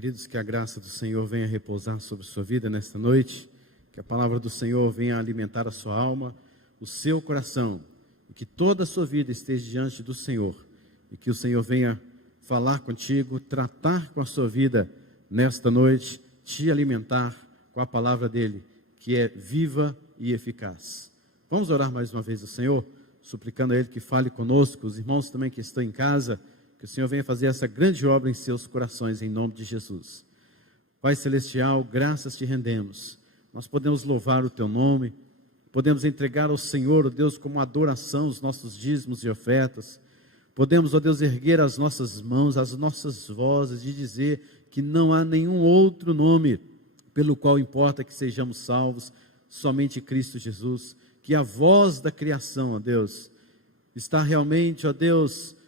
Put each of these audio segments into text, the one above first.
Queridos, que a graça do Senhor venha repousar sobre sua vida nesta noite, que a palavra do Senhor venha alimentar a sua alma, o seu coração, e que toda a sua vida esteja diante do Senhor, e que o Senhor venha falar contigo, tratar com a sua vida nesta noite, te alimentar com a palavra dele, que é viva e eficaz. Vamos orar mais uma vez ao Senhor, suplicando a Ele que fale conosco, os irmãos também que estão em casa, que o Senhor venha fazer essa grande obra em seus corações, em nome de Jesus. Pai Celestial, graças te rendemos. Nós podemos louvar o teu nome, podemos entregar ao Senhor, ó Deus, como adoração os nossos dízimos e ofertas. Podemos, ó Deus, erguer as nossas mãos, as nossas vozes e dizer que não há nenhum outro nome pelo qual importa que sejamos salvos, somente Cristo Jesus. Que a voz da criação, ó Deus, está realmente, ó Deus,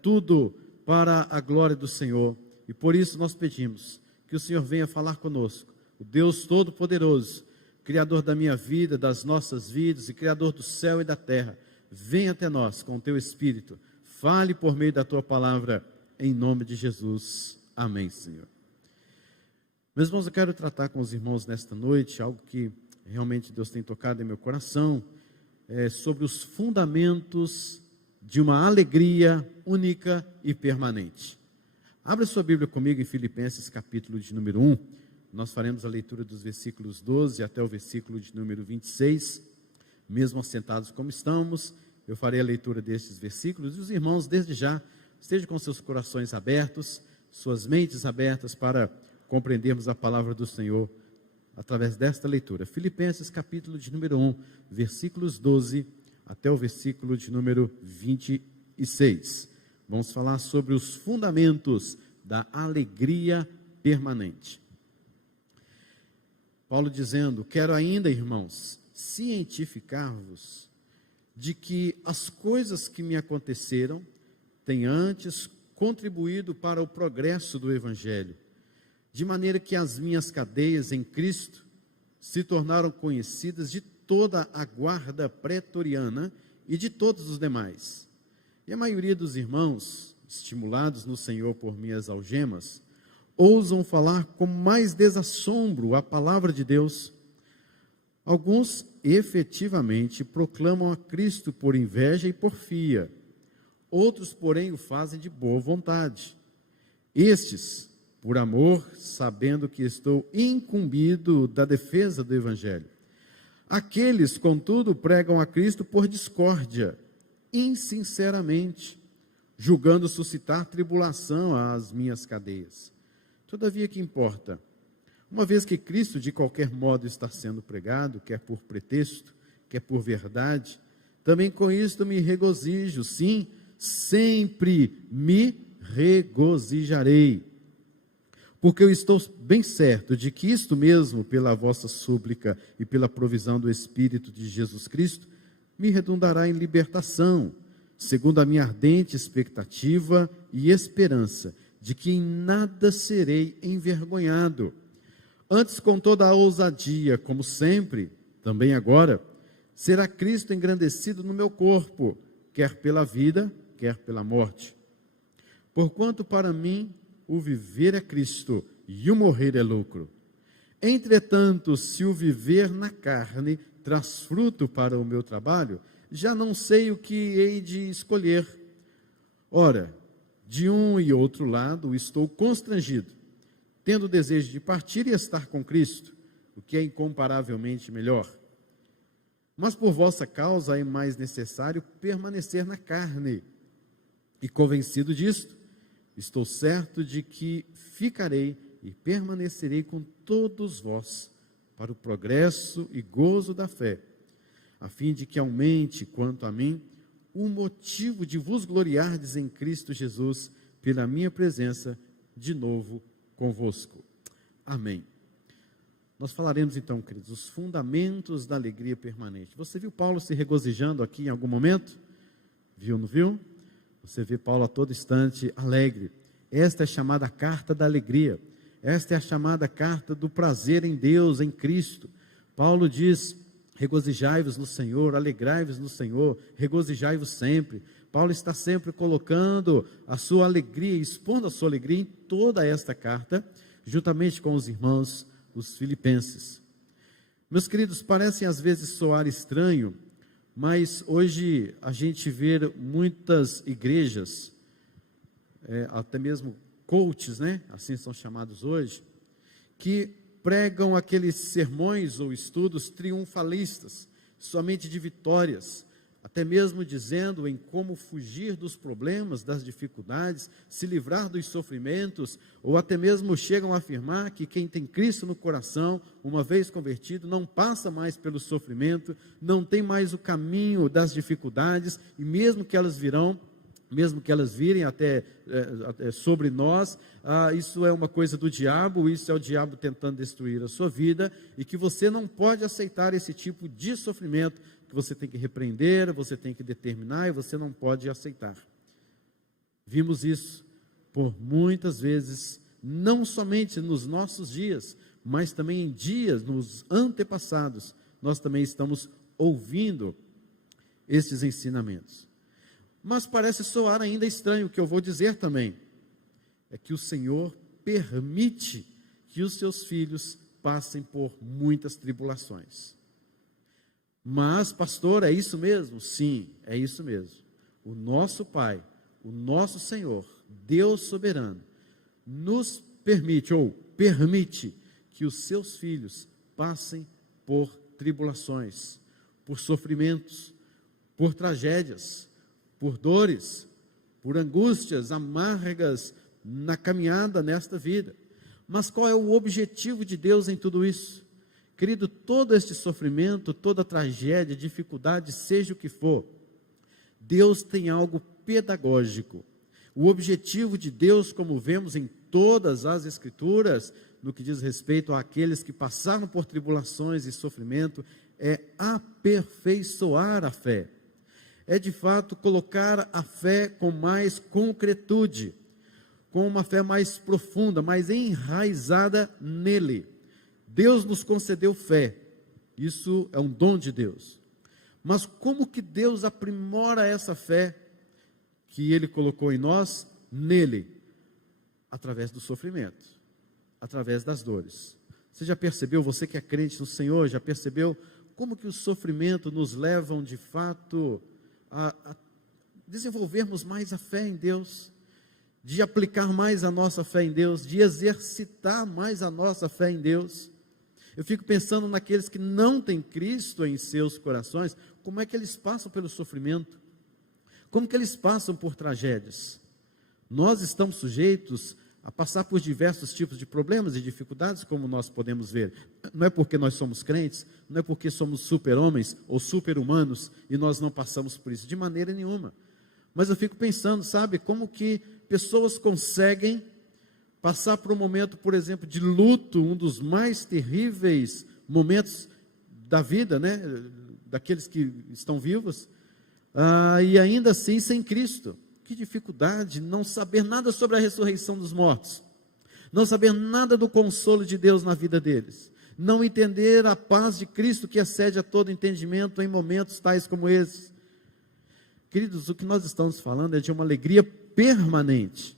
tudo para a glória do Senhor, e por isso nós pedimos que o Senhor venha falar conosco, o Deus Todo-Poderoso, Criador da minha vida, das nossas vidas e Criador do céu e da terra. Venha até nós com o teu Espírito, fale por meio da tua palavra, em nome de Jesus, amém, Senhor. Meus irmãos, eu quero tratar com os irmãos nesta noite algo que realmente Deus tem tocado em meu coração, sobre os fundamentos de uma alegria única e permanente. Abra sua Bíblia comigo em Filipenses capítulo de número 1, nós faremos a leitura dos versículos 12 até o versículo de número 26, mesmo assentados como estamos, eu farei a leitura destes versículos, e os irmãos, desde já, estejam com seus corações abertos, suas mentes abertas para compreendermos a palavra do Senhor, através desta leitura. Filipenses capítulo de número 1, versículos 12 até o versículo de número 26. Vamos falar sobre os fundamentos da alegria permanente. Paulo dizendo: quero ainda, irmãos, cientificar-vos de que as coisas que me aconteceram têm antes contribuído para o progresso do Evangelho, de maneira que as minhas cadeias em Cristo se tornaram conhecidas de toda a guarda pretoriana e de todos os demais. E a maioria dos irmãos, estimulados no Senhor por minhas algemas, ousam falar com mais desassombro a palavra de Deus. Alguns efetivamente proclamam a Cristo por inveja e porfia, outros, porém, o fazem de boa vontade. Estes, por amor, sabendo que estou incumbido da defesa do Evangelho. Aqueles, contudo, pregam a Cristo por discórdia, insinceramente, julgando suscitar tribulação às minhas cadeias. Todavia, que importa? Uma vez que Cristo, de qualquer modo, está sendo pregado, quer por pretexto, quer por verdade, também com isto me regozijo, sim, sempre me regozijarei. Porque eu estou bem certo de que isto mesmo, pela vossa súplica e pela provisão do Espírito de Jesus Cristo, me redundará em libertação, segundo a minha ardente expectativa e esperança, de que em nada serei envergonhado. Antes, com toda a ousadia, como sempre, também agora, será Cristo engrandecido no meu corpo, quer pela vida, quer pela morte. Porquanto para mim o viver é Cristo e o morrer é lucro. Entretanto, se o viver na carne traz fruto para o meu trabalho, já não sei o que hei de escolher. Ora, de um e outro lado estou constrangido, tendo desejo de partir e estar com Cristo, o que é incomparavelmente melhor. Mas por vossa causa é mais necessário permanecer na carne. E convencido disto, estou certo de que ficarei e permanecerei com todos vós para o progresso e gozo da fé, a fim de que aumente, quanto a mim, o motivo de vos gloriardes em Cristo Jesus, pela minha presença de novo convosco. Amém. Nós falaremos então, queridos, os fundamentos da alegria permanente. Você viu Paulo se regozijando aqui em algum momento? Viu, não viu? Você vê Paulo a todo instante alegre. Esta é a chamada carta da alegria. Esta é a chamada carta do prazer em Deus, em Cristo. Paulo diz: Regozijai-vos no Senhor, alegrai-vos no Senhor, regozijai-vos sempre. Paulo está sempre colocando a sua alegria, expondo a sua alegria em toda esta carta, juntamente com os irmãos, os filipenses. Meus queridos, parecem às vezes soar estranho, mas hoje a gente vê muitas igrejas, até mesmo coaches, né? Assim são chamados hoje, que pregam aqueles sermões ou estudos triunfalistas, somente de vitórias, até mesmo dizendo em como fugir dos problemas, das dificuldades, se livrar dos sofrimentos, ou até mesmo chegam a afirmar que quem tem Cristo no coração, uma vez convertido, não passa mais pelo sofrimento, não tem mais o caminho das dificuldades, e mesmo que elas virem até sobre nós, isso é uma coisa do diabo, isso é o diabo tentando destruir a sua vida, e que você não pode aceitar esse tipo de sofrimento, que você tem que repreender, você tem que determinar, e você não pode aceitar. Vimos isso por muitas vezes, não somente nos nossos dias, mas também em dias, nos antepassados, nós também estamos ouvindo esses ensinamentos. Mas parece soar ainda estranho, o que eu vou dizer também, é que o Senhor permite que os seus filhos passem por muitas tribulações. Mas, pastor, é isso mesmo? Sim, é isso mesmo. O nosso Pai, o nosso Senhor, Deus soberano, nos permite, ou permite, que os seus filhos passem por tribulações, por sofrimentos, por tragédias, por dores, por angústias amargas na caminhada nesta vida. Mas qual é o objetivo de Deus em tudo isso? Querido, todo este sofrimento, toda tragédia, dificuldade, seja o que for, Deus tem algo pedagógico. O objetivo de Deus, como vemos em todas as Escrituras, no que diz respeito àqueles que passaram por tribulações e sofrimento, é aperfeiçoar a fé. É de fato colocar a fé com mais concretude, com uma fé mais profunda, mais enraizada nele. Deus nos concedeu fé, isso é um dom de Deus. Mas como que Deus aprimora essa fé que Ele colocou em nós, nele? Através do sofrimento, através das dores. Você já percebeu, você que é crente no Senhor, já percebeu como que o sofrimento nos levam de fato a desenvolvermos mais a fé em Deus, de aplicar mais a nossa fé em Deus, de exercitar mais a nossa fé em Deus? Eu fico pensando naqueles que não têm Cristo em seus corações, como é que eles passam pelo sofrimento? Como que eles passam por tragédias? Nós estamos sujeitos a passar por diversos tipos de problemas e dificuldades, como nós podemos ver. Não é porque nós somos crentes, não é porque somos super-homens ou super-humanos e nós não passamos por isso, de maneira nenhuma. Mas eu fico pensando, sabe, como que pessoas conseguem passar por um momento, por exemplo, de luto, um dos mais terríveis momentos da vida, né, daqueles que estão vivos, e ainda assim sem Cristo. Que dificuldade não saber nada sobre a ressurreição dos mortos, não saber nada do consolo de Deus na vida deles, não entender a paz de Cristo que excede a todo entendimento em momentos tais como esses. Queridos, o que nós estamos falando é de uma alegria permanente.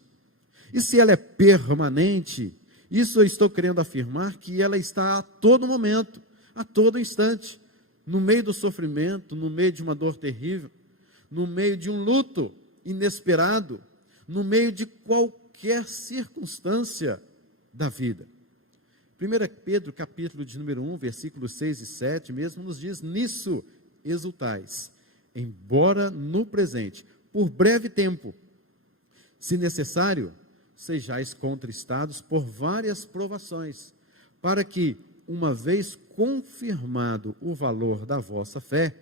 E se ela é permanente, isso eu estou querendo afirmar que ela está a todo momento, a todo instante, no meio do sofrimento, no meio de uma dor terrível, no meio de um luto inesperado, no meio de qualquer circunstância da vida. 1 Pedro, capítulo de número 1, versículos 6 e 7, mesmo nos diz: nisso exultais, embora no presente, por breve tempo, se necessário, sejais contristados por várias provações, para que, uma vez confirmado o valor da vossa fé,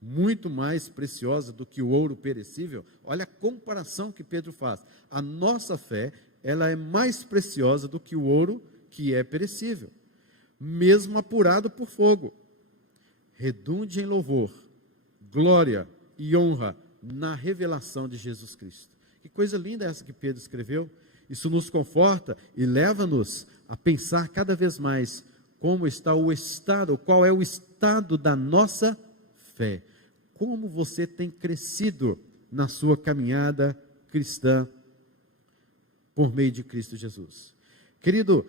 muito mais preciosa do que o ouro perecível, olha a comparação que Pedro faz, a nossa fé, ela é mais preciosa do que o ouro que é perecível, mesmo apurado por fogo, redunde em louvor, glória e honra na revelação de Jesus Cristo. Que coisa linda essa que Pedro escreveu. Isso nos conforta e leva-nos a pensar cada vez mais como está o estado, qual é o estado estado da nossa fé. Como você tem crescido na sua caminhada cristã por meio de Cristo Jesus. Querido,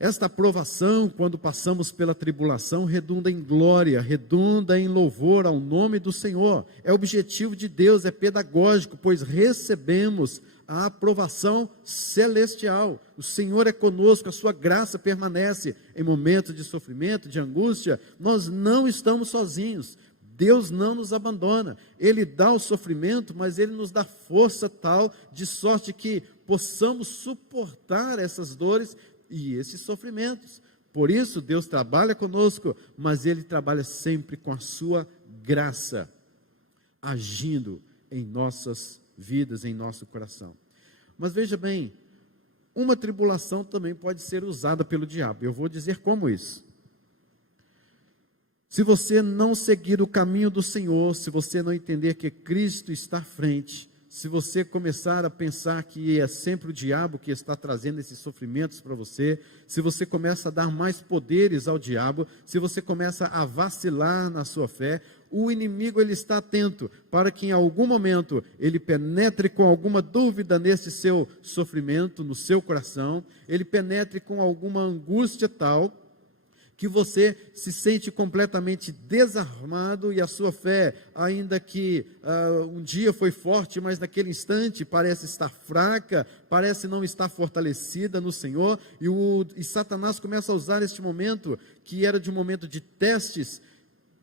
esta aprovação, quando passamos pela tribulação, redunda em glória, redunda em louvor ao nome do Senhor. É objetivo de Deus, é pedagógico, pois recebemos a aprovação celestial. O Senhor é conosco, a sua graça permanece em momentos de sofrimento, de angústia. Nós não estamos sozinhos. Deus não nos abandona. Ele dá o sofrimento, mas Ele nos dá força tal, de sorte que possamos suportar essas dores e esses sofrimentos. Por isso, Deus trabalha conosco, mas Ele trabalha sempre com a sua graça, agindo em nossas vidas, em nosso coração. Mas veja bem, uma tribulação também pode ser usada pelo diabo. Eu vou dizer como isso. Se você não seguir o caminho do Senhor, se você não entender que Cristo está à frente, se você começar a pensar que é sempre o diabo que está trazendo esses sofrimentos para você, se você começa a dar mais poderes ao diabo, se você começa a vacilar na sua fé, o inimigo ele está atento para que em algum momento ele penetre com alguma dúvida nesse seu sofrimento, no seu coração, ele penetre com alguma angústia tal, que você se sente completamente desarmado e a sua fé, ainda que um dia foi forte, mas naquele instante parece estar fraca, parece não estar fortalecida no Senhor, e Satanás começa a usar este momento, que era de um momento de testes,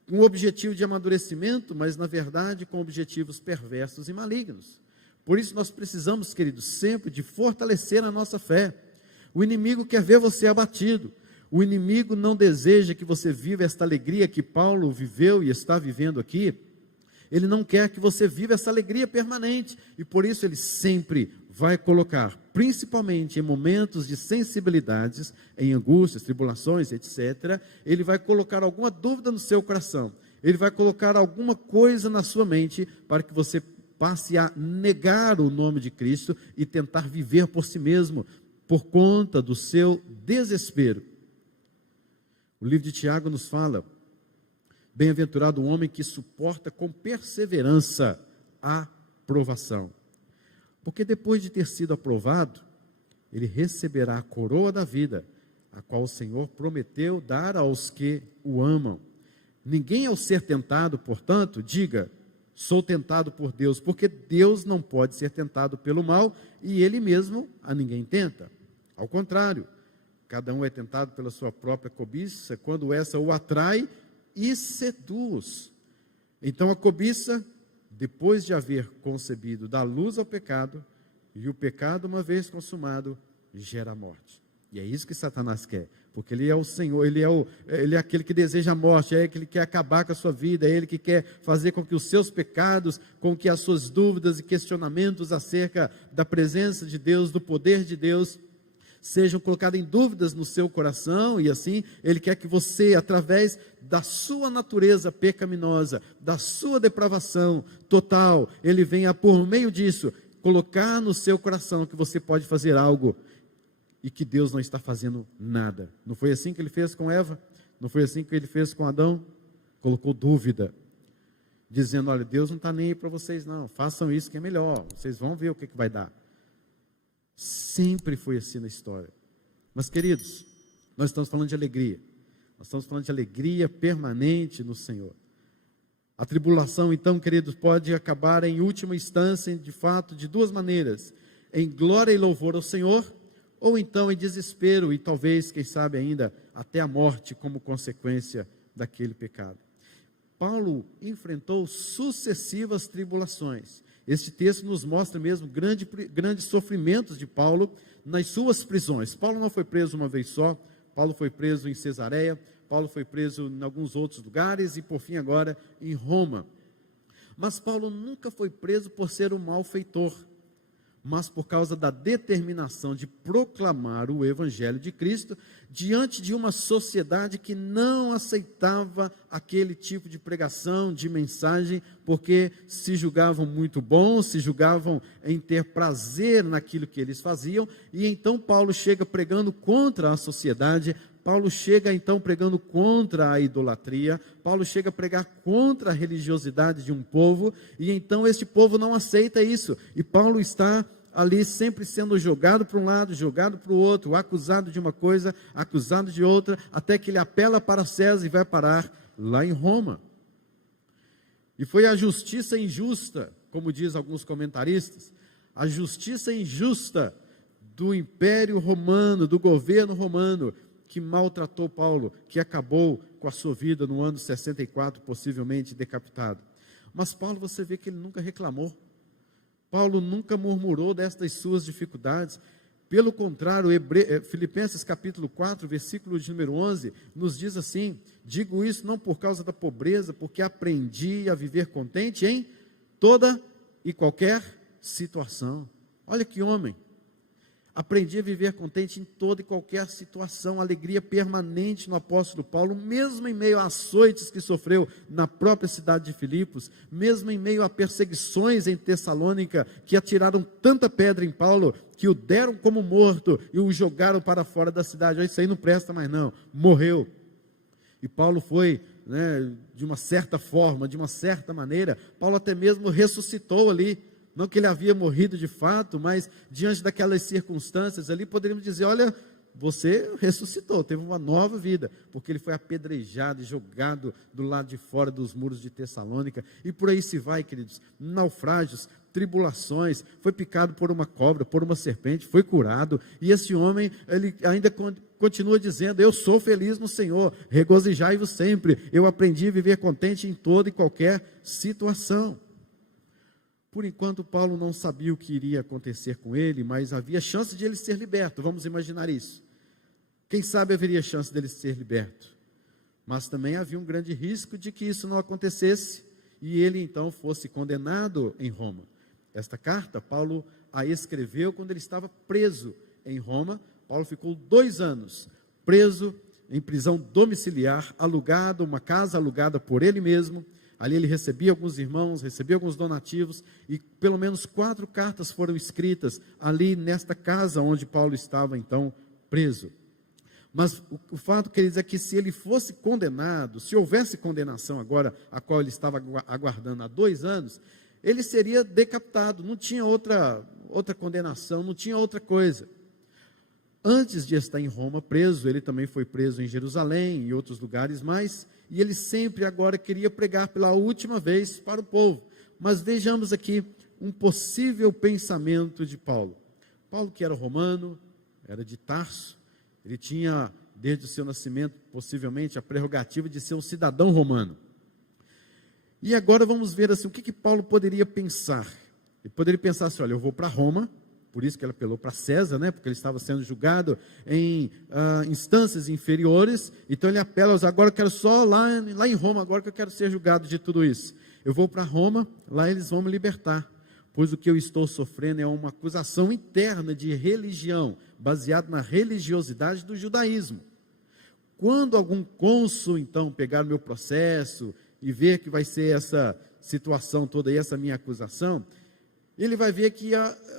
com o objetivo de amadurecimento, mas na verdade com objetivos perversos e malignos. Por isso nós precisamos, queridos, sempre de fortalecer a nossa fé. O inimigo quer ver você abatido. O inimigo não deseja que você viva esta alegria que Paulo viveu e está vivendo aqui. Ele não quer que você viva essa alegria permanente. E por isso ele sempre vai colocar, principalmente em momentos de sensibilidades, em angústias, tribulações, etc. Ele vai colocar alguma dúvida no seu coração. Ele vai colocar alguma coisa na sua mente para que você passe a negar o nome de Cristo e tentar viver por si mesmo, por conta do seu desespero. O livro de Tiago nos fala, bem-aventurado o homem que suporta com perseverança a provação. Porque depois de ter sido aprovado, ele receberá a coroa da vida, a qual o Senhor prometeu dar aos que o amam. Ninguém ao ser tentado, portanto, diga, sou tentado por Deus, porque Deus não pode ser tentado pelo mal, e Ele mesmo a ninguém tenta. Ao contrário, cada um é tentado pela sua própria cobiça, quando essa o atrai e seduz. Então a cobiça, depois de haver concebido, dá luz ao pecado, e o pecado, uma vez consumado, gera a morte. E é isso que Satanás quer, porque ele é o Senhor, ele é aquele que deseja a morte, é aquele que quer acabar com a sua vida, é ele que quer fazer com que os seus pecados, com que as suas dúvidas e questionamentos acerca da presença de Deus, do poder de Deus, sejam colocadas em dúvidas no seu coração, e assim, ele quer que você, através da sua natureza pecaminosa, da sua depravação total, ele venha, por meio disso, colocar no seu coração que você pode fazer algo, e que Deus não está fazendo nada. Não foi assim que ele fez com Eva? Não foi assim que ele fez com Adão? Colocou dúvida, dizendo, olha, Deus não está nem aí para vocês não, façam isso que é melhor, vocês vão ver o que vai dar. Sempre foi assim na história. Mas, queridos, nós estamos falando de alegria. Nós estamos falando de alegria permanente no Senhor. A tribulação, então, queridos, pode acabar em última instância, de fato, de duas maneiras. Em glória e louvor ao Senhor, ou então em desespero e talvez, quem sabe ainda, até a morte como consequência daquele pecado. Paulo enfrentou sucessivas tribulações. Este texto nos mostra mesmo grandes sofrimentos de Paulo nas suas prisões. Paulo não foi preso uma vez só, Paulo foi preso em Cesareia, Paulo foi preso em alguns outros lugares e por fim agora em Roma. Mas Paulo nunca foi preso por ser um malfeitor, mas por causa da determinação de proclamar o Evangelho de Cristo diante de uma sociedade que não aceitava aquele tipo de pregação, de mensagem, porque se julgavam muito bons, se julgavam em ter prazer naquilo que eles faziam, e então Paulo chega pregando contra a sociedade Paulo chega então pregando contra a idolatria, Paulo chega a pregar contra a religiosidade de um povo, e então este povo não aceita isso, e Paulo está ali sempre sendo jogado para um lado, jogado para o outro, acusado de uma coisa, acusado de outra, até que ele apela para César e vai parar lá em Roma. E foi a justiça injusta, como diz alguns comentaristas, a justiça injusta do Império Romano, do governo romano, que maltratou Paulo, que acabou com a sua vida no ano 64, possivelmente decapitado. Mas Paulo, você vê que ele nunca reclamou. Paulo nunca murmurou destas suas dificuldades. Pelo contrário, Filipenses capítulo 4, versículo de número 11, nos diz assim: digo isso não por causa da pobreza, porque aprendi a viver contente em toda e qualquer situação. Olha que homem! Aprendi a viver contente em toda e qualquer situação, alegria permanente no apóstolo Paulo, mesmo em meio a açoites que sofreu na própria cidade de Filipos, mesmo em meio a perseguições em Tessalônica, que atiraram tanta pedra em Paulo, que o deram como morto e o jogaram para fora da cidade. Isso aí não presta mais não, morreu. E Paulo foi, de uma certa forma, de uma certa maneira, Paulo até mesmo ressuscitou ali. Não que ele havia morrido de fato, mas diante daquelas circunstâncias ali, poderíamos dizer: olha, você ressuscitou, teve uma nova vida, porque ele foi apedrejado e jogado do lado de fora dos muros de Tessalônica, e por aí se vai, queridos, naufrágios, tribulações, foi picado por uma cobra, por uma serpente, foi curado, e esse homem, ele ainda continua dizendo: eu sou feliz no Senhor, regozijai-vos sempre, eu aprendi a viver contente em toda e qualquer situação. Por enquanto, Paulo não sabia o que iria acontecer com ele, mas havia chance de ele ser liberto, vamos imaginar isso. Quem sabe haveria chance dele ser liberto, mas também havia um grande risco de que isso não acontecesse, e ele então fosse condenado em Roma. Esta carta, Paulo a escreveu quando ele estava preso em Roma. Paulo ficou 2 anos preso em prisão domiciliar, alugado, uma casa alugada por ele mesmo. Ali ele recebia alguns irmãos, recebia alguns donativos, e pelo menos 4 cartas foram escritas ali nesta casa onde Paulo estava então preso. Mas o fato, queridos, é que se ele fosse condenado, se houvesse condenação agora, a qual ele estava aguardando há 2 anos, ele seria decapitado, não tinha outra condenação, não tinha outra coisa. Antes de estar em Roma preso, ele também foi preso em Jerusalém e em outros lugares mais, e ele sempre agora queria pregar pela última vez para o povo. Mas vejamos aqui um possível pensamento de Paulo. Paulo, que era romano, era de Tarso, ele tinha desde o seu nascimento possivelmente a prerrogativa de ser um cidadão romano. E agora vamos ver assim, o que Paulo poderia pensar. Ele poderia pensar assim: olha, eu vou para Roma. Por isso que ele apelou para César, porque ele estava sendo julgado em instâncias inferiores. Então ele apela: agora eu quero só lá em Roma, agora que eu quero ser julgado de tudo isso. Eu vou para Roma, lá eles vão me libertar, pois o que eu estou sofrendo é uma acusação interna de religião, baseado na religiosidade do judaísmo. Quando algum cônsul então pegar o meu processo e ver que vai ser essa situação toda aí, essa minha acusação, ele vai ver que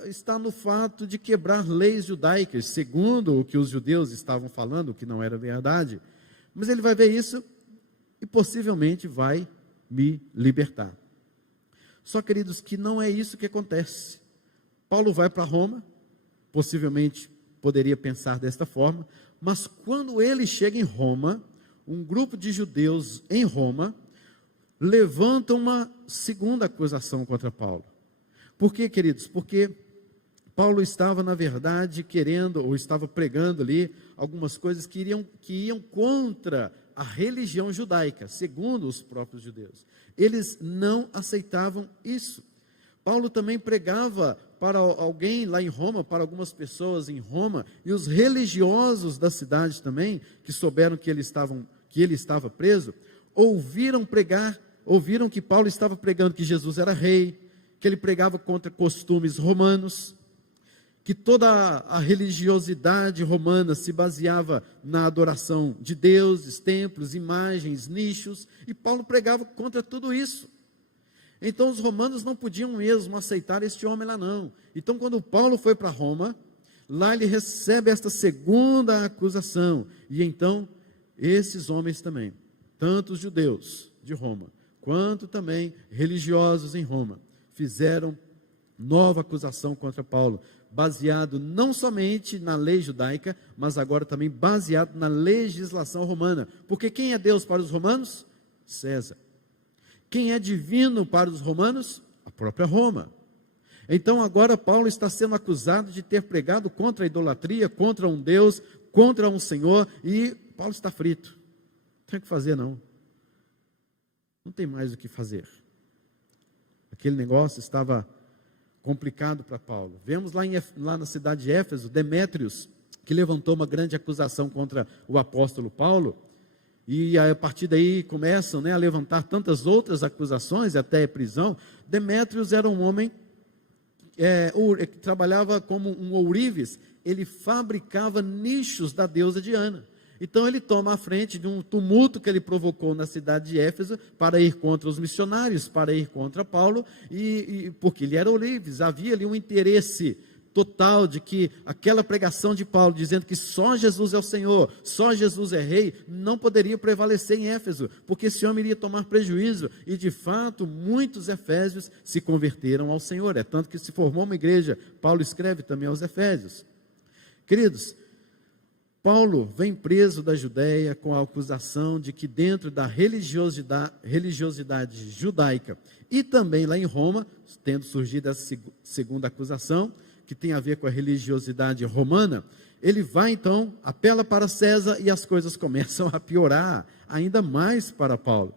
está no fato de quebrar leis judaicas, segundo o que os judeus estavam falando, o que não era verdade. Mas ele vai ver isso e possivelmente vai me libertar. Só, queridos, que não é isso que acontece. Paulo vai para Roma, possivelmente poderia pensar desta forma, mas quando ele chega em Roma, um grupo de judeus em Roma levanta uma segunda acusação contra Paulo. Por quê, queridos? Porque Paulo estava, na verdade, querendo, ou estava pregando ali, algumas coisas que iam contra a religião judaica, segundo os próprios judeus. Eles não aceitavam isso. Paulo também pregava para alguém lá em Roma, para algumas pessoas em Roma, e os religiosos da cidade também, que souberam que ele estava preso, ouviram que Paulo estava pregando que Jesus era rei, que ele pregava contra costumes romanos, que toda a religiosidade romana se baseava na adoração de deuses, templos, imagens, nichos, e Paulo pregava contra tudo isso. Então os romanos não podiam mesmo aceitar este homem lá não. Então quando Paulo foi para Roma, Lá ele recebe esta segunda acusação, e então esses homens também, tanto os judeus de Roma, quanto também religiosos em Roma, fizeram nova acusação contra Paulo, baseado não somente na lei judaica, mas agora também baseado na legislação romana. Porque quem é Deus para os romanos? César. Quem é divino para os romanos? A própria Roma. Então agora Paulo está sendo acusado de ter pregado contra a idolatria, contra um Deus, contra um Senhor, e Paulo está frito. Não tem o que fazer não. Não tem mais o que fazer. Aquele negócio estava complicado para Paulo. Vemos lá na cidade de Éfeso, Demétrios, que levantou uma grande acusação contra o apóstolo Paulo, e a partir daí começam, a levantar tantas outras acusações, até prisão. Demétrios era um homem que trabalhava como um ourives, ele fabricava nichos da deusa Diana. Então ele toma a frente de um tumulto que ele provocou na cidade de Éfeso para ir contra os missionários, para ir contra Paulo, porque ele era ourives, havia ali um interesse total de que aquela pregação de Paulo, dizendo que só Jesus é o Senhor, só Jesus é rei, não poderia prevalecer em Éfeso, porque esse homem iria tomar prejuízo, e de fato muitos efésios se converteram ao Senhor, é tanto que se formou uma igreja. Paulo escreve também aos Efésios. Queridos, Paulo vem preso da Judéia com a acusação de que dentro da religiosidade judaica e também lá em Roma, tendo surgido essa segunda acusação, que tem a ver com a religiosidade romana, ele vai então, apela para César e as coisas começam a piorar ainda mais para Paulo.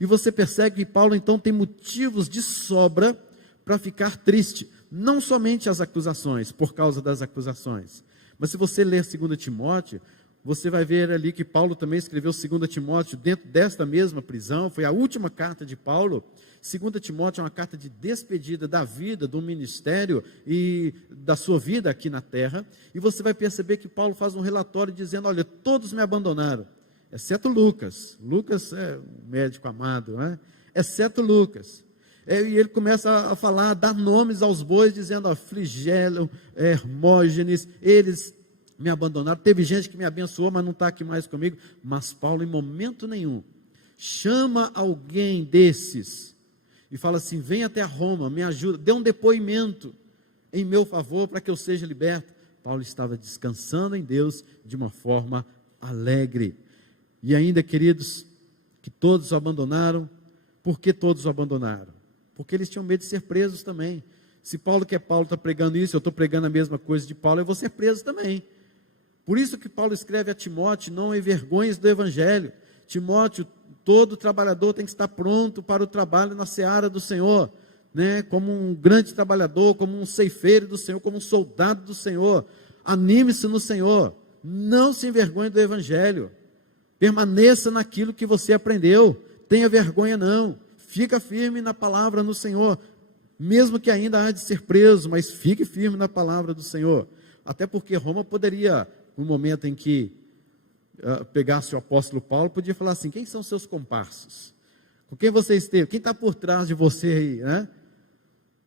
E você percebe que Paulo então tem motivos de sobra para ficar triste, não somente as acusações, por causa das acusações, mas se você ler 2 Timóteo, você vai ver ali que Paulo também escreveu 2 Timóteo dentro desta mesma prisão, foi a última carta de Paulo. 2 Timóteo é uma carta de despedida da vida, do ministério e da sua vida aqui na terra, e você vai perceber que Paulo faz um relatório dizendo, olha, todos me abandonaram, exceto Lucas. Lucas é um médico amado, exceto Lucas. E ele começa a falar, a dar nomes aos bois, dizendo, Fligelo, Hermógenes, eles me abandonaram. Teve gente que me abençoou, mas não está aqui mais comigo. Mas Paulo, em momento nenhum, chama alguém desses e fala assim, vem até Roma, me ajuda, dê um depoimento em meu favor para que eu seja liberto. Paulo estava descansando em Deus de uma forma alegre. E ainda, queridos, que todos o abandonaram. Por que todos o abandonaram? Porque eles tinham medo de ser presos também. Se Paulo está pregando isso, eu estou pregando a mesma coisa de Paulo, eu vou ser preso também. Por isso que Paulo escreve a Timóteo, não envergonhes do evangelho. Timóteo, todo trabalhador tem que estar pronto para o trabalho na seara do Senhor, como um grande trabalhador, como um ceifeiro do Senhor, como um soldado do Senhor. Anime-se no Senhor, não se envergonhe do evangelho, permaneça naquilo que você aprendeu, tenha vergonha não. Fica firme na palavra no Senhor, mesmo que ainda há de ser preso, mas fique firme na palavra do Senhor. Até porque Roma poderia, no momento em que pegasse o apóstolo Paulo, podia falar assim, quem são seus comparsas? Com quem você esteve? Quem está por trás de você aí?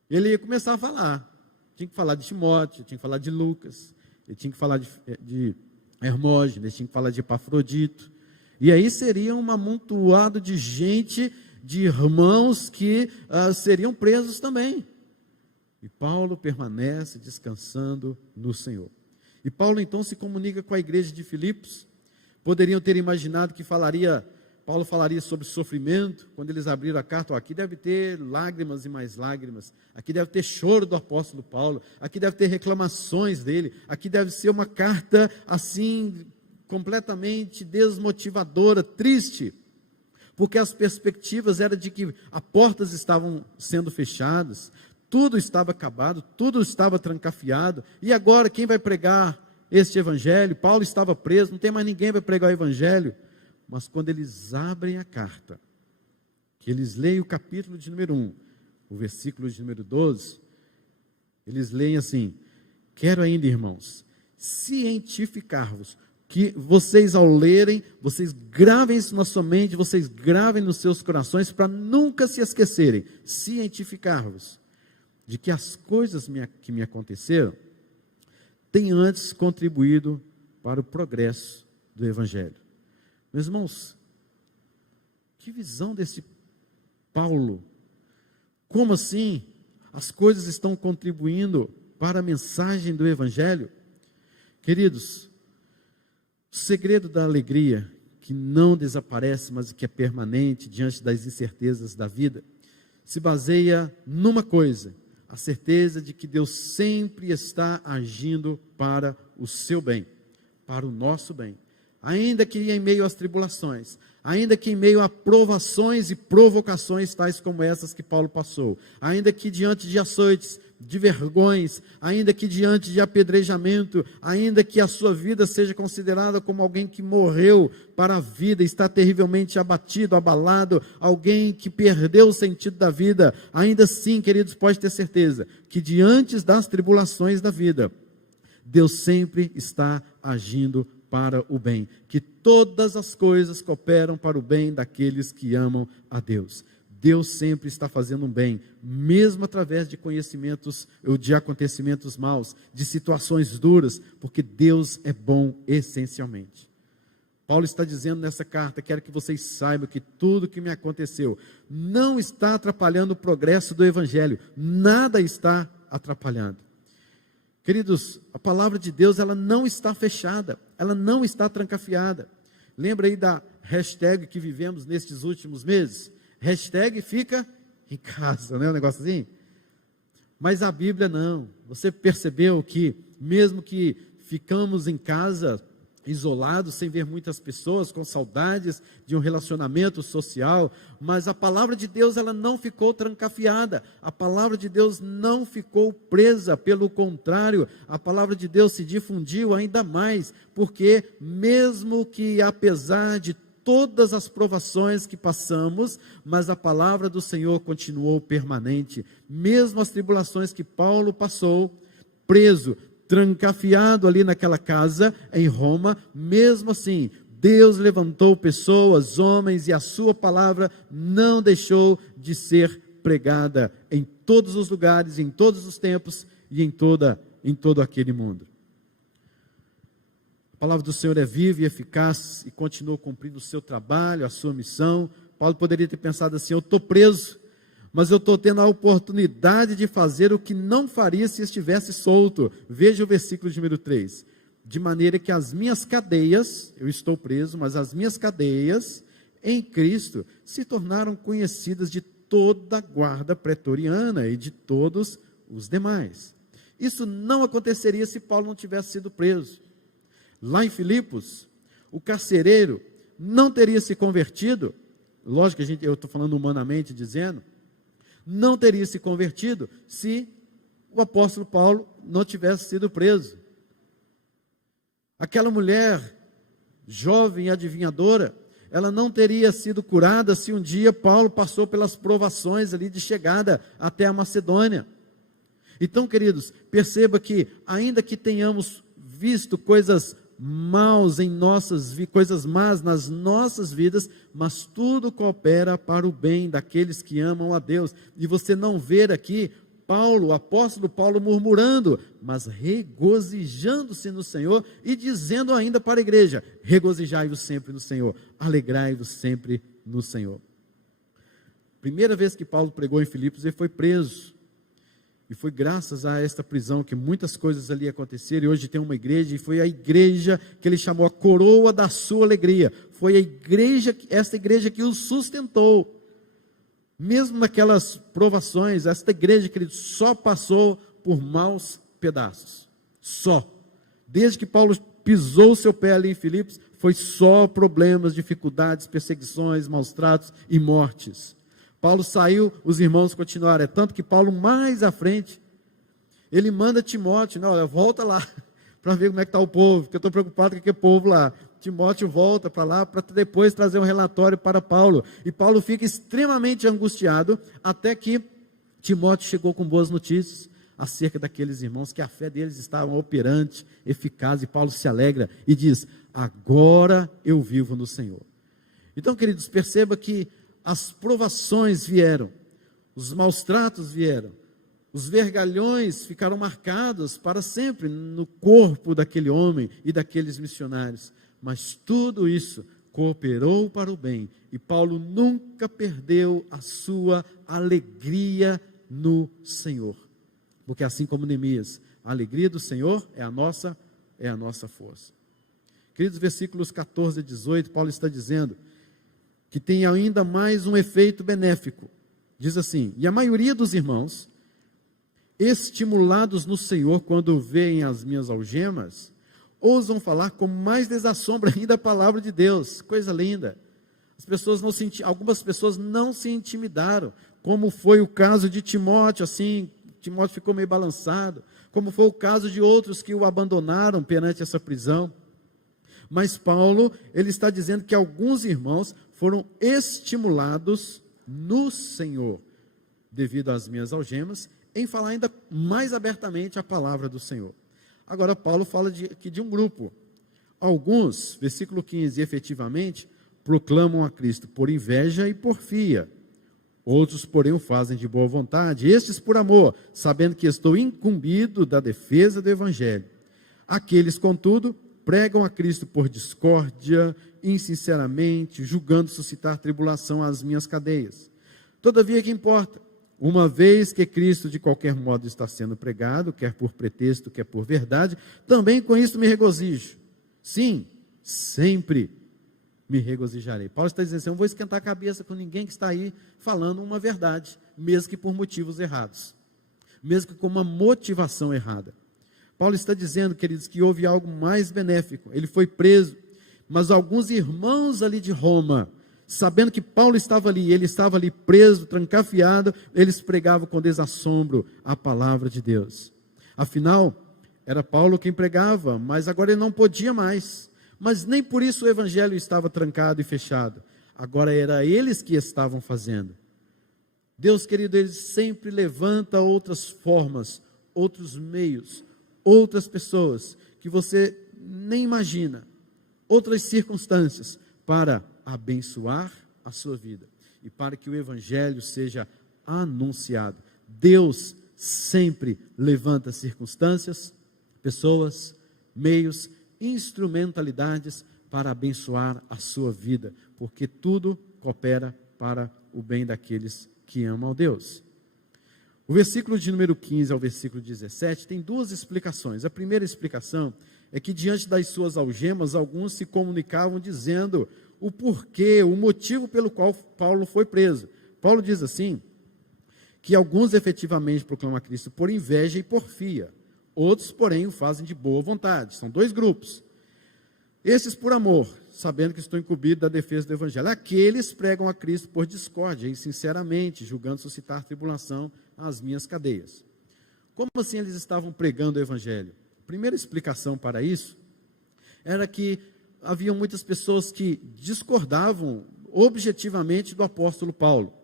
Ele ia começar a falar, tinha que falar de Timóteo, tinha que falar de Lucas, ele tinha que falar de Hermógenes, tinha que falar de Epafrodito, e aí seria um amontoado de gente, de irmãos que seriam presos também. E Paulo permanece descansando no Senhor. E Paulo então se comunica com a igreja de Filipos. Poderiam ter imaginado que Paulo falaria sobre sofrimento. Quando eles abriram a carta, aqui deve ter lágrimas e mais lágrimas, aqui deve ter choro do apóstolo Paulo, aqui deve ter reclamações dele, aqui deve ser uma carta assim, completamente desmotivadora, triste, porque as perspectivas eram de que as portas estavam sendo fechadas, tudo estava acabado, tudo estava trancafiado, e agora quem vai pregar este evangelho? Paulo estava preso, não tem mais ninguém para pregar o evangelho. Mas quando eles abrem a carta, que eles leem o capítulo de número 1, o versículo de número 12, eles leem assim, quero ainda, irmãos, cientificar-vos, que vocês ao lerem, vocês gravem isso na sua mente, vocês gravem nos seus corações, para nunca se esquecerem, cientificar-vos, de que as coisas que me aconteceram, tem antes contribuído para o progresso do Evangelho. Meus irmãos, que visão desse Paulo! Como assim as coisas estão contribuindo para a mensagem do Evangelho? Queridos, o segredo da alegria, que não desaparece, mas que é permanente diante das incertezas da vida, se baseia numa coisa: a certeza de que Deus sempre está agindo para o seu bem, para o nosso bem. Ainda que em meio às tribulações, ainda que em meio a provações e provocações tais como essas que Paulo passou, ainda que diante de açoites, de vergões, ainda que diante de apedrejamento, ainda que a sua vida seja considerada como alguém que morreu para a vida, está terrivelmente abatido, abalado, alguém que perdeu o sentido da vida, ainda assim, queridos, pode ter certeza que diante das tribulações da vida, Deus sempre está agindo para o bem, que todas as coisas cooperam para o bem daqueles que amam a Deus. Deus sempre está fazendo um bem, mesmo através de conhecimentos ou de acontecimentos maus, de situações duras, porque Deus é bom essencialmente. Paulo está dizendo nessa carta: quero que vocês saibam que tudo que me aconteceu não está atrapalhando o progresso do Evangelho, nada está atrapalhando. Queridos, a palavra de Deus, ela não está fechada, ela não está trancafiada. Lembra aí da hashtag que vivemos nestes últimos meses? Hashtag fica em casa, não é um negócio assim? Mas a Bíblia não. Você percebeu que mesmo que ficamos em casa, isolados, sem ver muitas pessoas, com saudades de um relacionamento social, mas a palavra de Deus, ela não ficou trancafiada, a palavra de Deus não ficou presa, pelo contrário, a palavra de Deus se difundiu ainda mais, porque mesmo que apesar de todas as provações que passamos, mas a palavra do Senhor continuou permanente, mesmo as tribulações que Paulo passou, preso, trancafiado ali naquela casa em Roma, mesmo assim, Deus levantou pessoas, homens, e a sua palavra não deixou de ser pregada em todos os lugares, em todos os tempos e em todo aquele mundo. A palavra do Senhor é viva e eficaz e continua cumprindo o seu trabalho, a sua missão. Paulo poderia ter pensado assim: eu estou preso, mas eu estou tendo a oportunidade de fazer o que não faria se estivesse solto. Veja o versículo de número 3. De maneira que as minhas cadeias, eu estou preso, mas as minhas cadeias em Cristo se tornaram conhecidas de toda a guarda pretoriana e de todos os demais. Isso não aconteceria se Paulo não tivesse sido preso. Lá em Filipos, o carcereiro não teria se convertido, lógico que eu estou falando humanamente dizendo, não teria se convertido se o apóstolo Paulo não tivesse sido preso. Aquela mulher jovem adivinhadora, ela não teria sido curada se um dia Paulo passou pelas provações ali de chegada até a Macedônia. Então, queridos, perceba que ainda que tenhamos visto coisas coisas más nas nossas vidas, mas tudo coopera para o bem daqueles que amam a Deus. E você não vê aqui Paulo, o apóstolo Paulo, murmurando, mas regozijando-se no Senhor e dizendo ainda para a igreja: regozijai-vos sempre no Senhor, alegrai-vos sempre no Senhor. Primeira vez que Paulo pregou em Filipos, ele foi preso. E foi graças a esta prisão que muitas coisas ali aconteceram, e hoje tem uma igreja, e foi a igreja que ele chamou a coroa da sua alegria. Foi a igreja, esta igreja que o sustentou. Mesmo naquelas provações, esta igreja, querido, só passou por maus pedaços. Só. Desde que Paulo pisou o seu pé ali em Filipos, foi só problemas, dificuldades, perseguições, maus tratos e mortes. Paulo saiu, os irmãos continuaram. É tanto que Paulo, mais à frente, ele manda Timóteo: não, olha, volta lá, para ver como é que está o povo, porque eu estou preocupado com aquele povo lá. Timóteo volta para lá, para depois trazer um relatório para Paulo. E Paulo fica extremamente angustiado, até que Timóteo chegou com boas notícias acerca daqueles irmãos, que a fé deles estava operante, eficaz, e Paulo se alegra e diz: agora eu vivo no Senhor. Então, queridos, perceba que as provações vieram, os maus tratos vieram, Os vergalhões ficaram marcados para sempre no corpo daquele homem e daqueles missionários. Mas tudo isso cooperou para o bem. E Paulo nunca perdeu a sua alegria no Senhor. Porque assim como Neemias, a alegria do Senhor é a nossa força. Queridos, versículos 14 a 18, Paulo está dizendo que tem ainda mais um efeito benéfico. Diz assim: e a maioria dos irmãos, estimulados no Senhor quando veem as minhas algemas, ousam falar com mais desassombro ainda a palavra de Deus. Coisa linda. Algumas pessoas não se intimidaram, como foi o caso de Timóteo, assim, Timóteo ficou meio balançado, como foi o caso de outros que o abandonaram perante essa prisão. Mas Paulo, ele está dizendo que alguns irmãos foram estimulados no Senhor, devido às minhas algemas, em falar ainda mais abertamente a palavra do Senhor. Agora Paulo fala aqui de um grupo. Alguns, versículo 15, efetivamente, proclamam a Cristo por inveja e porfia. Outros, porém, o fazem de boa vontade, estes por amor, sabendo que estou incumbido da defesa do Evangelho. Aqueles, contudo, pregam a Cristo por discórdia, insinceramente, julgando suscitar tribulação às minhas cadeias. Todavia, que importa? Uma vez que Cristo de qualquer modo está sendo pregado, quer por pretexto, quer por verdade, também com isso me regozijo. Sim, sempre me regozijarei. Paulo está dizendo assim: eu não vou esquentar a cabeça com ninguém que está aí falando uma verdade, mesmo que por motivos errados, mesmo que com uma motivação errada. Paulo está dizendo, queridos, que houve algo mais benéfico. Ele foi preso, mas alguns irmãos ali de Roma, sabendo que Paulo estava ali, ele estava ali preso, trancafiado, eles pregavam com desassombro a palavra de Deus. Afinal, era Paulo quem pregava, mas agora ele não podia mais. Mas nem por isso o evangelho estava trancado e fechado. Agora era eles que estavam fazendo. Deus, querido, ele sempre levanta outras formas, outros meios, outras pessoas que você nem imagina, outras circunstâncias para abençoar a sua vida e para que o evangelho seja anunciado. Deus sempre levanta circunstâncias, pessoas, meios, instrumentalidades para abençoar a sua vida, porque tudo coopera para o bem daqueles que amam a Deus. O versículo de número 15 ao versículo 17 tem duas explicações. A primeira explicação é que diante das suas algemas, alguns se comunicavam dizendo o porquê, o motivo pelo qual Paulo foi preso. Paulo diz assim, que alguns efetivamente proclamam a Cristo por inveja e porfia. Outros, porém, o fazem de boa vontade. São dois grupos. Esses por amor, sabendo que estou incumbido da defesa do Evangelho. Aqueles pregam a Cristo por discórdia e sinceramente, julgando suscitar tribulação às minhas cadeias. Como assim eles estavam pregando o Evangelho? A primeira explicação para isso era que havia muitas pessoas que discordavam objetivamente do apóstolo Paulo.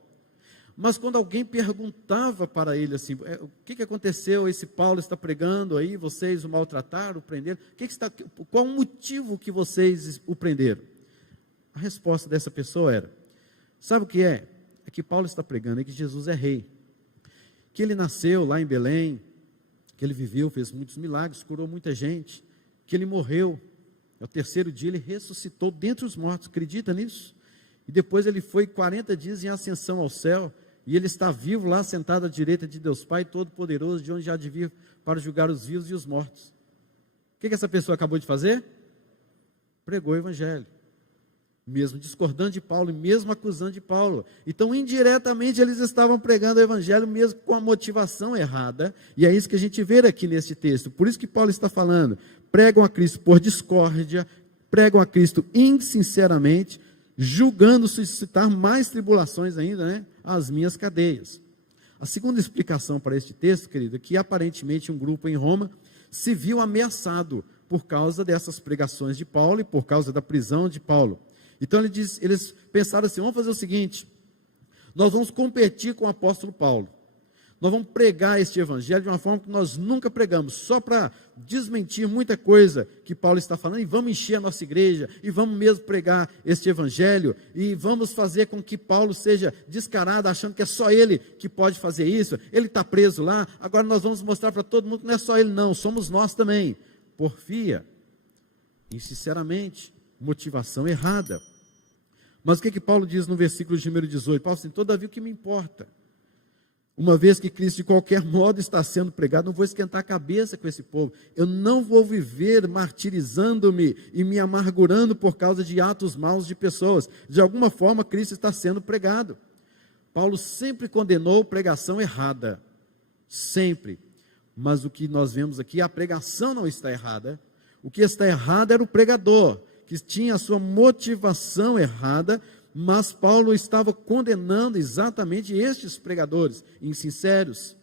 Mas quando alguém perguntava para ele assim, o que aconteceu, esse Paulo está pregando aí, vocês o maltrataram, o prenderam, qual o motivo que vocês o prenderam? A resposta dessa pessoa era, sabe o que é? É que Paulo está pregando que Jesus é rei, que ele nasceu lá em Belém, que ele viveu, fez muitos milagres, curou muita gente, que ele morreu, ao terceiro dia ele ressuscitou dentre os mortos, acredita nisso? E depois ele foi 40 dias em ascensão ao céu, e ele está vivo lá, sentado à direita de Deus Pai Todo-Poderoso, de onde já de vir para julgar os vivos e os mortos. O que essa pessoa acabou de fazer? Pregou o Evangelho, mesmo discordando de Paulo, e mesmo acusando de Paulo. Então, indiretamente, eles estavam pregando o Evangelho, mesmo com a motivação errada, e é isso que a gente vê aqui nesse texto. Por isso que Paulo está falando, pregam a Cristo por discórdia, pregam a Cristo insinceramente, julgando suscitar mais tribulações ainda, né, às minhas cadeias. A segunda explicação para este texto, querido, é que aparentemente um grupo em Roma se viu ameaçado por causa dessas pregações de Paulo e por causa da prisão de Paulo. Então eles pensaram assim, vamos fazer o seguinte, nós vamos competir com o apóstolo Paulo, Nós vamos pregar este evangelho de uma forma que nós nunca pregamos, só para desmentir muita coisa que Paulo está falando, e vamos encher a nossa igreja, e vamos mesmo pregar este evangelho, e vamos fazer com que Paulo seja descarado, achando que é só ele que pode fazer isso, ele está preso lá, agora nós vamos mostrar para todo mundo que não é só ele não, somos nós também. Porfia, e sinceramente, motivação errada. Mas o que Paulo diz no versículo de número 18? Paulo diz assim: todavia o que me importa? Uma vez que Cristo de qualquer modo está sendo pregado, não vou esquentar a cabeça com esse povo. Eu não vou viver martirizando-me e me amargurando por causa de atos maus de pessoas. De alguma forma, Cristo está sendo pregado. Paulo sempre condenou pregação errada. Sempre. Mas o que nós vemos aqui, a pregação não está errada. O que está errado era o pregador, que tinha a sua motivação errada, mas Paulo estava condenando exatamente estes pregadores insinceros,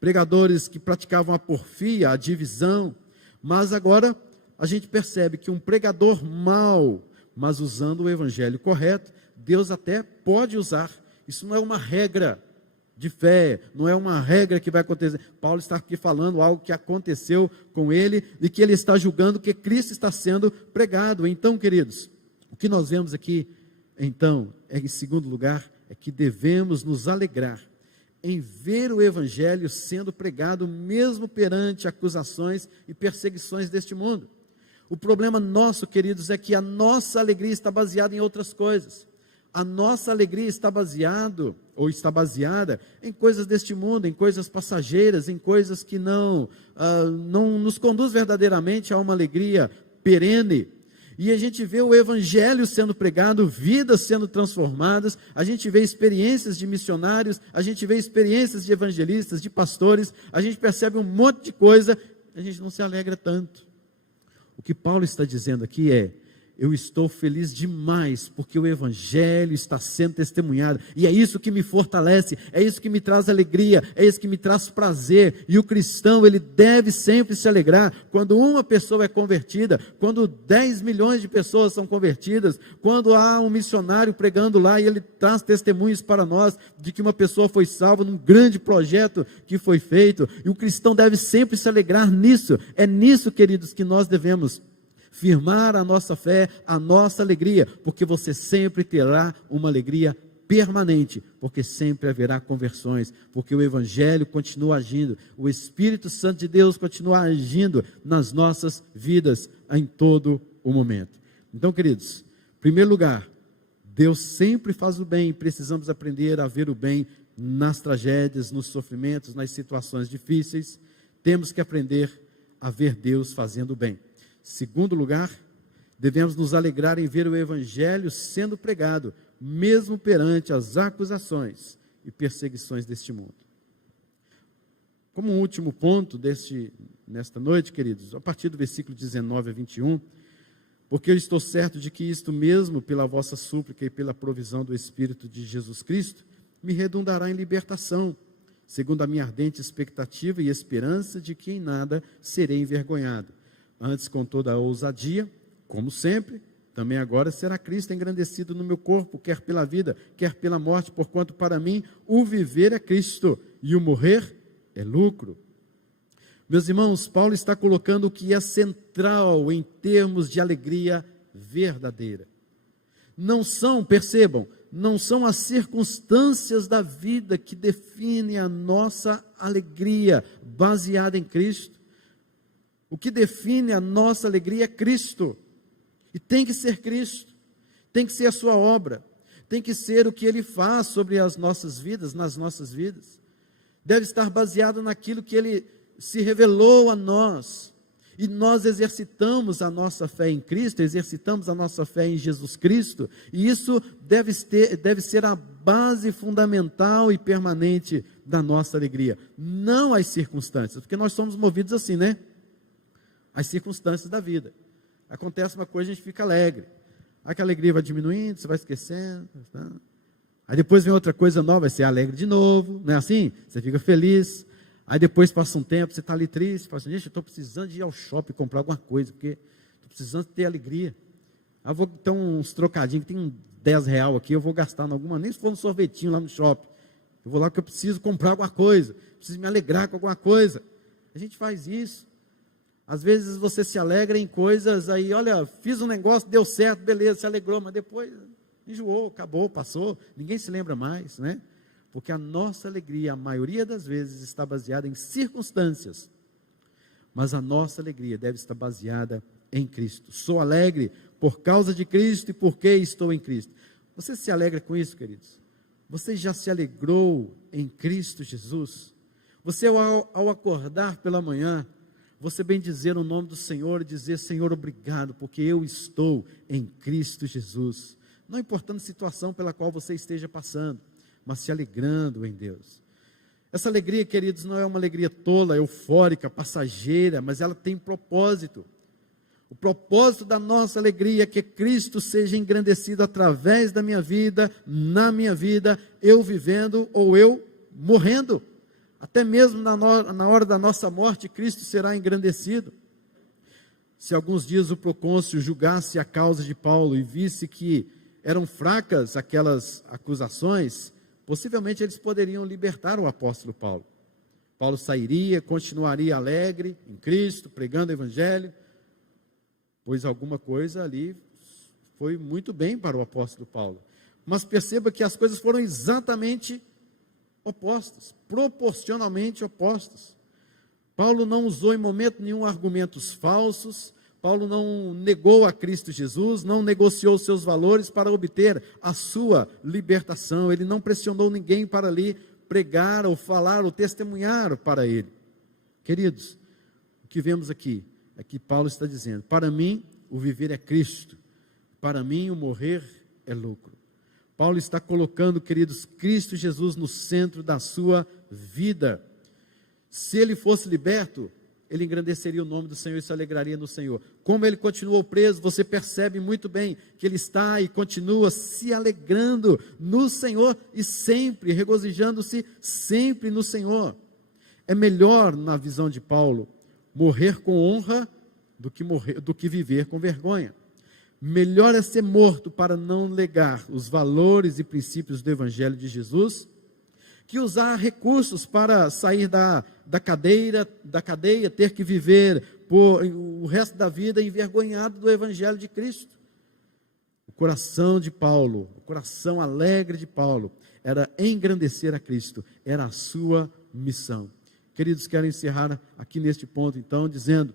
pregadores que praticavam a porfia, a divisão. Mas agora a gente percebe que um pregador mau, mas usando o evangelho correto, Deus até pode usar. Isso não é uma regra de fé, não é uma regra que vai acontecer. Paulo está aqui falando algo que aconteceu com ele e que ele está julgando que Cristo está sendo pregado. Então, queridos, o que nós vemos aqui, então, em segundo lugar, é que devemos nos alegrar em ver o evangelho sendo pregado mesmo perante acusações e perseguições deste mundo. O problema nosso, queridos, é que a nossa alegria está baseada em outras coisas. A nossa alegria está baseada em coisas deste mundo, em coisas passageiras, em coisas que não nos conduz verdadeiramente a uma alegria perene. E a gente vê o evangelho sendo pregado, vidas sendo transformadas, a gente vê experiências de missionários, a gente vê experiências de evangelistas, de pastores, a gente percebe um monte de coisa, a gente não se alegra tanto. O que Paulo está dizendo aqui é: eu estou feliz demais, porque o evangelho está sendo testemunhado, e é isso que me fortalece, é isso que me traz alegria, é isso que me traz prazer. E o cristão, ele deve sempre se alegrar, quando uma pessoa é convertida, quando 10 milhões de pessoas são convertidas, quando há um missionário pregando lá, e ele traz testemunhos para nós, de que uma pessoa foi salva, num grande projeto que foi feito, e o cristão deve sempre se alegrar nisso. É nisso, queridos, que nós devemos firmar a nossa fé, a nossa alegria, porque você sempre terá uma alegria permanente, porque sempre haverá conversões, porque o evangelho continua agindo, o Espírito Santo de Deus continua agindo nas nossas vidas em todo o momento. Então, queridos, em primeiro lugar, Deus sempre faz o bem, precisamos aprender a ver o bem nas tragédias, nos sofrimentos, nas situações difíceis. Temos que aprender a ver Deus fazendo o bem. Segundo lugar, devemos nos alegrar em ver o evangelho sendo pregado, mesmo perante as acusações e perseguições deste mundo. Como um último ponto nesta noite, queridos, a partir do versículo 19 a 21, porque eu estou certo de que isto mesmo, pela vossa súplica e pela provisão do Espírito de Jesus Cristo, me redundará em libertação, segundo a minha ardente expectativa e esperança de que em nada serei envergonhado. Antes, com toda a ousadia, como sempre, também agora será Cristo engrandecido no meu corpo, quer pela vida, quer pela morte, porquanto para mim o viver é Cristo e o morrer é lucro. Meus irmãos, Paulo está colocando o que é central em termos de alegria verdadeira. Não são, percebam, não são as circunstâncias da vida que definem a nossa alegria baseada em Cristo. O que define a nossa alegria é Cristo, e tem que ser Cristo, tem que ser a sua obra, tem que ser o que Ele faz sobre as nossas vidas, nas nossas vidas, deve estar baseado naquilo que Ele se revelou a nós, e nós exercitamos a nossa fé em Cristo, exercitamos a nossa fé em Jesus Cristo, e isso deve ser a base fundamental e permanente da nossa alegria, não as circunstâncias, porque nós somos movidos assim, né? As circunstâncias da vida. Acontece uma coisa, a gente fica alegre. Aí que a alegria vai diminuindo, você vai esquecendo. Tá? Aí depois vem outra coisa nova, você é alegre de novo, não é assim? Você fica feliz. Aí depois passa um tempo, você está ali triste, fala assim: gente, eu estou precisando de ir ao shopping comprar alguma coisa, porque estou precisando ter alegria. Aí eu vou ter uns trocadinhos, que tem uns 10 reais aqui, eu vou gastar em alguma, nem se for um sorvetinho lá no shopping. Eu vou lá porque eu preciso comprar alguma coisa, preciso me alegrar com alguma coisa. A gente faz isso. Às vezes você se alegra em coisas aí, olha, fiz um negócio, deu certo, beleza, se alegrou, mas depois enjoou, acabou, passou, ninguém se lembra mais, né? Porque a nossa alegria, a maioria das vezes, está baseada em circunstâncias, mas a nossa alegria deve estar baseada em Cristo. Sou alegre por causa de Cristo e porque estou em Cristo. Você se alegra com isso, queridos? Você já se alegrou em Cristo Jesus? Você ao acordar pela manhã, você bendizer o nome do Senhor e dizer: Senhor, obrigado, porque eu estou em Cristo Jesus. Não importando a situação pela qual você esteja passando, mas se alegrando em Deus. Essa alegria, queridos, não é uma alegria tola, eufórica, passageira, mas ela tem propósito. O propósito da nossa alegria é que Cristo seja engrandecido através da minha vida, na minha vida, eu vivendo ou eu morrendo. Até mesmo na hora da nossa morte, Cristo será engrandecido. Se alguns dias o procônsul julgasse a causa de Paulo e visse que eram fracas aquelas acusações, possivelmente eles poderiam libertar o apóstolo Paulo. Paulo sairia, continuaria alegre em Cristo, pregando o evangelho, pois alguma coisa ali foi muito bem para o apóstolo Paulo. Mas perceba que as coisas foram exatamente opostas, proporcionalmente opostas. Paulo não usou em momento nenhum argumentos falsos, Paulo não negou a Cristo Jesus, não negociou seus valores para obter a sua libertação, ele não pressionou ninguém para ali pregar ou falar ou testemunhar para ele. Queridos, o que vemos aqui é que Paulo está dizendo: para mim o viver é Cristo, para mim o morrer é lucro. Paulo está colocando, queridos, Cristo Jesus no centro da sua vida. Se ele fosse liberto, ele engrandeceria o nome do Senhor e se alegraria no Senhor. Como ele continuou preso, você percebe muito bem que ele está e continua se alegrando no Senhor e sempre, regozijando-se sempre no Senhor. É melhor, na visão de Paulo, morrer com honra do que viver com vergonha. Melhor é ser morto para não negar os valores e princípios do Evangelho de Jesus, que usar recursos para sair da cadeia, ter que viver por o resto da vida envergonhado do Evangelho de Cristo. O coração de Paulo, o coração alegre de Paulo, era engrandecer a Cristo, era a sua missão. Queridos, quero encerrar aqui neste ponto, então, dizendo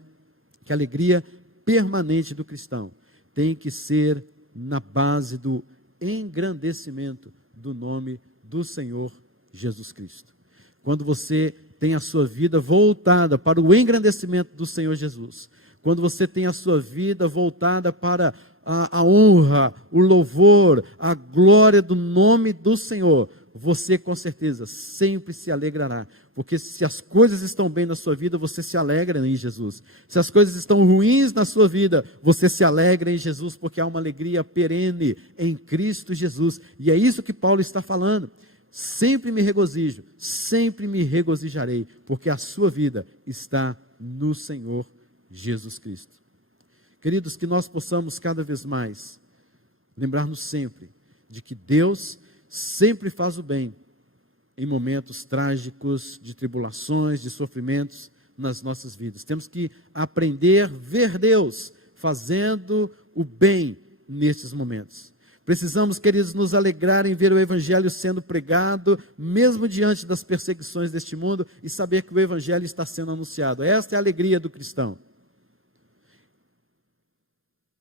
que a alegria permanente do cristão tem que ser na base do engrandecimento do nome do Senhor Jesus Cristo. Quando você tem a sua vida voltada para o engrandecimento do Senhor Jesus, quando você tem a sua vida voltada para a honra, o louvor, a glória do nome do Senhor, você com certeza sempre se alegrará, porque se as coisas estão bem na sua vida, você se alegra em Jesus. Se as coisas estão ruins na sua vida, você se alegra em Jesus, porque há uma alegria perene em Cristo Jesus, e é isso que Paulo está falando. Sempre me regozijo, sempre me regozijarei, porque a sua vida está no Senhor Jesus Cristo. Queridos, que nós possamos cada vez mais lembrar-nos sempre de que Deus sempre faz o bem em momentos trágicos, de tribulações, de sofrimentos nas nossas vidas. Temos que aprender a ver Deus fazendo o bem nesses momentos. Precisamos, queridos, nos alegrar em ver o Evangelho sendo pregado, mesmo diante das perseguições deste mundo, e saber que o Evangelho está sendo anunciado. Esta é a alegria do cristão.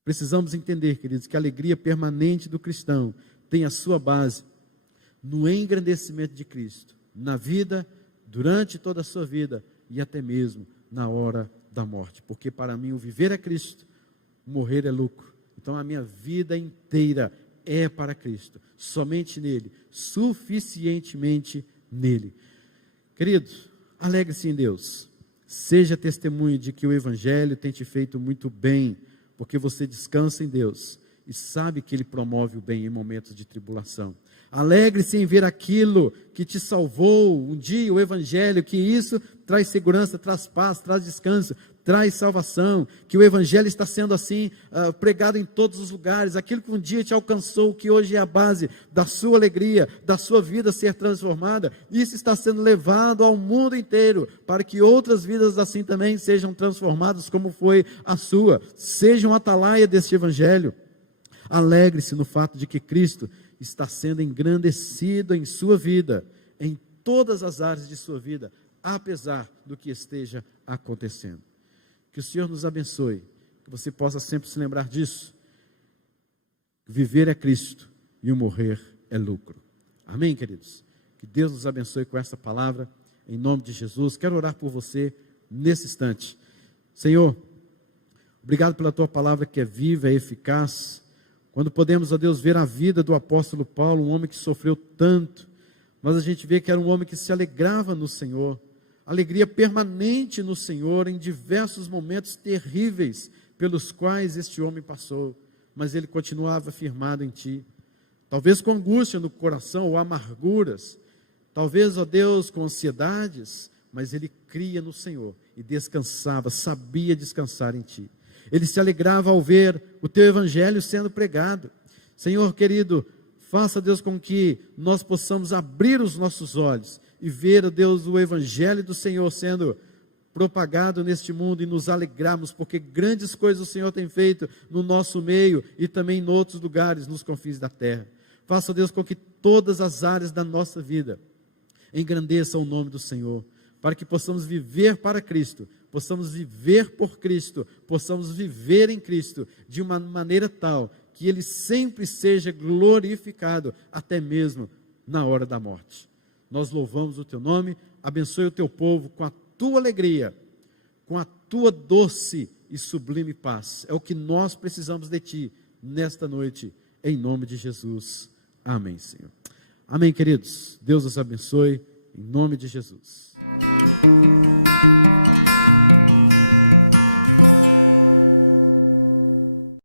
Precisamos entender, queridos, que a alegria permanente do cristão tem a sua base no engrandecimento de Cristo, na vida, durante toda a sua vida e até mesmo na hora da morte. Porque para mim o viver é Cristo, o morrer é lucro. Então a minha vida inteira é para Cristo, somente nele, suficientemente nele. Querido, alegre-se em Deus, seja testemunho de que o Evangelho tem te feito muito bem, porque você descansa em Deus, e sabe que Ele promove o bem em momentos de tribulação. Alegre-se em ver aquilo que te salvou um dia, o Evangelho, que isso traz segurança, traz paz, traz descanso, traz salvação, que o Evangelho está sendo assim pregado em todos os lugares, aquilo que um dia te alcançou, que hoje é a base da sua alegria, da sua vida ser transformada, isso está sendo levado ao mundo inteiro, para que outras vidas assim também sejam transformadas, como foi a sua. Sejam atalaia deste Evangelho. Alegre-se no fato de que Cristo está sendo engrandecido em sua vida, em todas as áreas de sua vida, apesar do que esteja acontecendo. Que o Senhor nos abençoe, que você possa sempre se lembrar disso. Viver é Cristo e o morrer é lucro. Amém, queridos? Que Deus nos abençoe com essa palavra, em nome de Jesus. Quero orar por você nesse instante. Senhor, obrigado pela tua palavra que é viva, é eficaz. Quando podemos, ó Deus, ver a vida do apóstolo Paulo, um homem que sofreu tanto, mas a gente vê que era um homem que se alegrava no Senhor, alegria permanente no Senhor, em diversos momentos terríveis pelos quais este homem passou, mas ele continuava firmado em Ti, talvez com angústia no coração, ou amarguras, talvez, ó Deus, com ansiedades, mas ele cria no Senhor, e descansava, sabia descansar em Ti. Ele se alegrava ao ver o Teu Evangelho sendo pregado. Senhor querido, faça, Deus, com que nós possamos abrir os nossos olhos e ver, Deus, o Evangelho do Senhor sendo propagado neste mundo e nos alegrarmos, porque grandes coisas o Senhor tem feito no nosso meio e também em outros lugares, nos confins da terra. Faça, Deus, com que todas as áreas da nossa vida engrandeçam o nome do Senhor, para que possamos viver para Cristo, possamos viver por Cristo, possamos viver em Cristo, de uma maneira tal, que Ele sempre seja glorificado, até mesmo na hora da morte. Nós louvamos o Teu nome, abençoe o Teu povo com a Tua alegria, com a Tua doce e sublime paz. É o que nós precisamos de Ti, nesta noite, em nome de Jesus. Amém, Senhor. Amém, queridos. Deus os abençoe, em nome de Jesus.